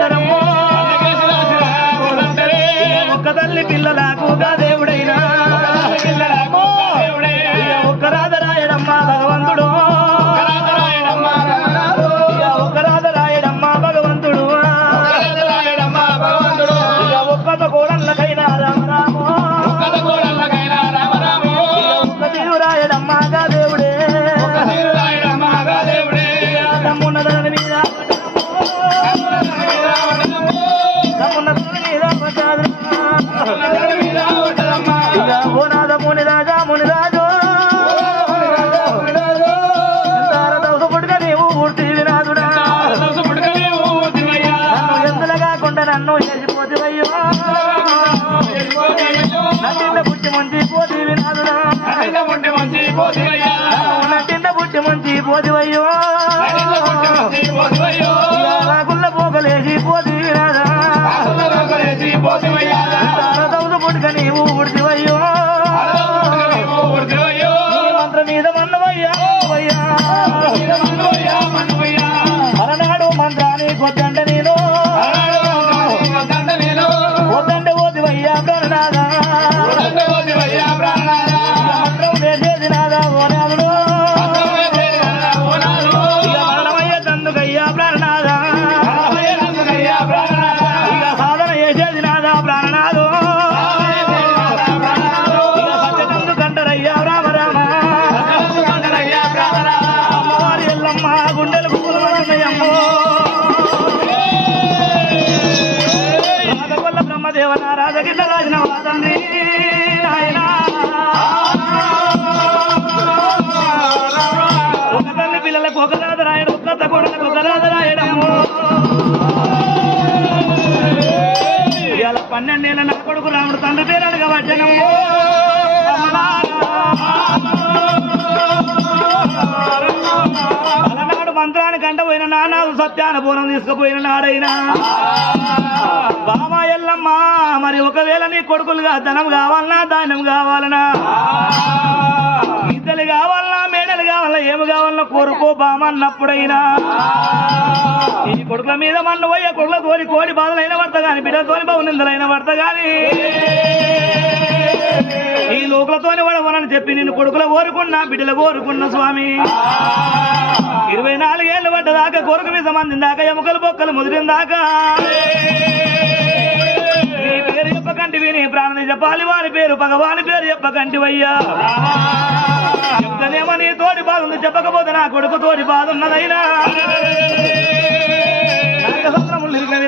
రాసుకుంటారమ్మో ఒక్క తల్లి పిల్లలకు దేవుడైనా ఒక్క రాధ రాయడమ్మ భగవంతుడు ఒక్క రాధ రాయడమ్మ భగవంతుడు ఒక్కత కోడళ్ళకైనా రామరామో ఒక్క తీరు రాయడమ్మగా దేవుడే తమ్మున్నదాని మీద మునిరాజా మునిరాజు పుట్టుక నీవు పూర్తి వినాదుడా నన్ను ఎందులో కాకుండా నన్ను చేసిపోతివయ్యో నన్నింద పుట్టి మంచి పోతి వినాదుడా నన్నింద పుట్టి మంచి పోతివయ్యో గుల్ల పోగలేసి పోతి వినాదా పుట్టుక నీవు పుడితివయ్యో మంత్ర మీద మన్నవయ్యా అలనాడు మంత్రాన్ని కొద్దంట నేను వద్దంటే పోతివయ్యా ప్రాణనాదా మంత్రం వేసేది నాదా ఓనాదుడు మరణమయ్య తందుకయ్యా ప్రాణనాదా ఇక సాధన చేసేది నాదా ప్రాణనాదు కంటరయ్యా రామ రామ అమ్మవారి ఎల్లమ్మ గుండెలు పువ్వులమ్మో రాధకొల్ల బ్రహ్మదేవన రాధగిడ్డ రాజన వాదండి ఆయన ఒక తల్లి పిల్లలకు ఒక రాధ రాయడం ఒక్క కొడుకు ఒక రాధ రాయడము ఇలా 12 ఏళ్ళ నా కొడుకు రాముడు తండ్రి పేరు అడగవచ్చనము అలనాడు మంత్రానికి అంట పోయిన నానాలు సత్యానుభూనం తీసుకుపోయిన నాడైనా బామా ఎల్లమ్మ మరి ఒకవేళ నీ కొడుకులుగా ధనం కావాలన్నా ధాన్యం కావాలన్నా ఇద్దరు కావాలన్నా మేడలు కావాలన్నా ఏమి కావాలన్నా కోరుకో బామ అన్నప్పుడైనా ఈ కొడుకుల మీద మన్ను పోయే కొడుకుల తోని కోడి బాధలైన పడత గాని బిడ్డతోని బహునిందలైన పడత గాని ఈ లోకులతోని వాడవనని చెప్పి నిన్ను కొడుకుల కోరుకున్నా బిడ్డలు కోరుకున్న స్వామి 24 ఏళ్ళు పడ్డదాకా కొరకు మీద మందిందాకా ఎముకలు బొక్కలు ముదిరిందాకా నీ పేరు చెప్పకంటివి నీ ప్రాణం చెప్పాలి వారి పేరు భగవాని పేరు చెప్పకంటివయ్యా చెప్తేనేమో నీ తోటి బాధ ఉంది చెప్పకపోతే నా కొడుకు తోటి బాధ ఉన్నదైనా